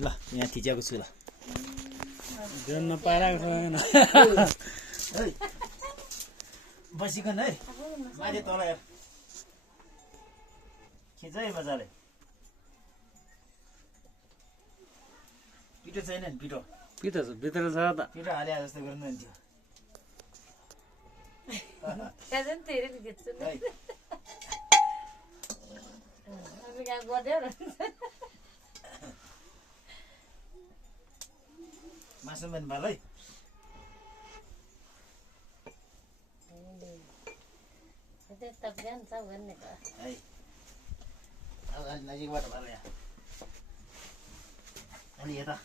ल यहाँ थिचेको छु ल जन नपाएको छैन बसिकन है माथि तल हेर खिच है मजाले पिठो छैन नि पिठो भित्र छ त पिठो हाले जस्तो गर्नु नि थियो मासु पनि भाल है अब अलि नजिकबाट भाल यहाँ अनि यता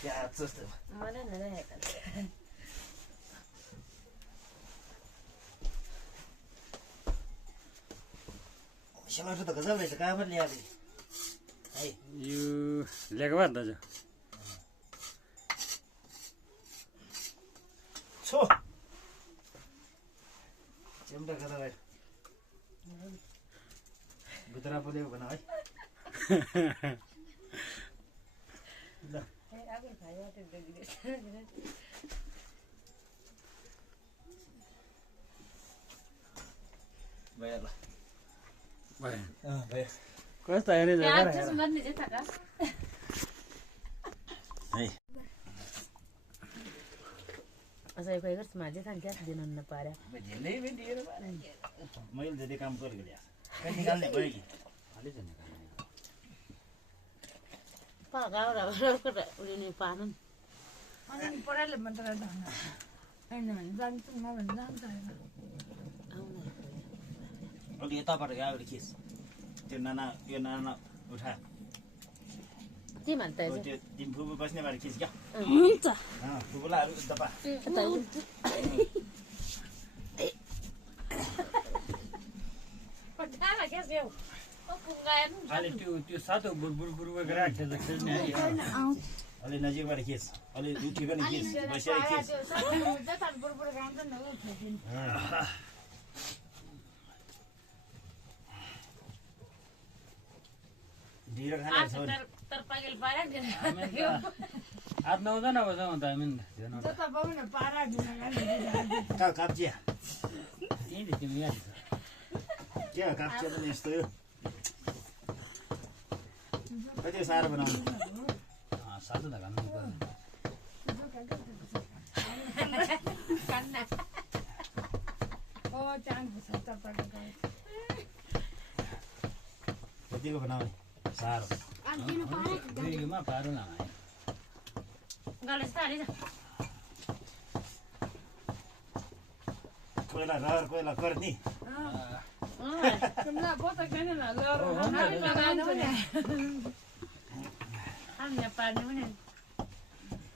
प्याज जस्तो सेलरोटी त गजब रहेछ कहाँबाट ल्याएको है यो ल्याएको भए दाजु छो चिम्टा कता गयो भित्र पोलेको भन है ल भयो ल भयो कस्तो हेर्ने है Saya kaya semacam kan dia di nona para. मैले धेरै काम गरेको ल्यास कहीँ निकाल्ने भयो कि Pak kau dah berapa udah ni panen. Mana pernah lepas tu dah. Ini mana tu mana dah. अलि यताबाट गयो एउटा खिच त्यो नाना यो नाना उठा Di mana tu? त्यो तिन फुपू बस्नेबाट खिच क्या Muncah. फुपूलाहरू दपा Tahu. Padahal lagi sih. Oh pungan. अलि त्यो सातो बुरबुर गरिराखेको छ खेल्ने है अलि नजिकबाट खिच अलि उठिकन खिच बसेर खिच Jangan berburu kan tu nak ujian. ढिलो खाने छ नि Terpanggil barang dia. हात नहुँदैन बजाउँ त हामी Tetap bawa nak parah di mana कहाँ काप्चिया त्यही त तिमी याद छ के हो काप्चिया पनि यस्तो हो कति साह्रो बनाउनु सातो त घाल्नु पर्यो Karena Oh jangan besar tak pakai. कतिको बनाउने साह्रो दुईमा पारो न kalau sekali dah. कोइला रहर कोइला कर्नी Kena bota kena nak lor. Hamnya panen mana?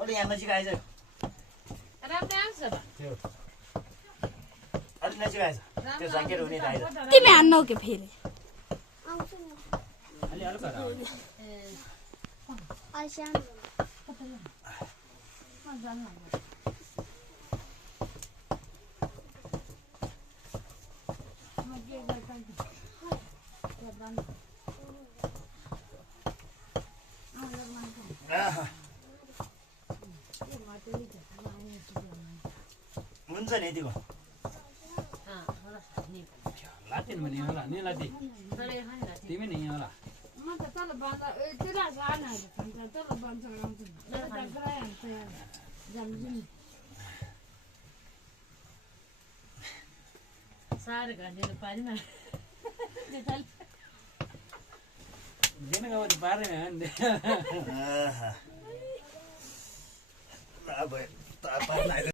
अलि यहाँ नजिक आइज Ada apa yang sebab? त्यो अलि नजिक आइज त्यो ज्याकेट हुने त आइज तिमी हान्नौ के फेरि अलि हल्का हुन्छ नि यतिको लातिन भने होला नि लाति तिमी नि होला म त तल बन्द तेरा जान भन्छ तल बन्द गराउँछु त गराइहाल्छ जम्जिम Sari kan dia panen mana? दिन गयो पारे अब पार्न आइज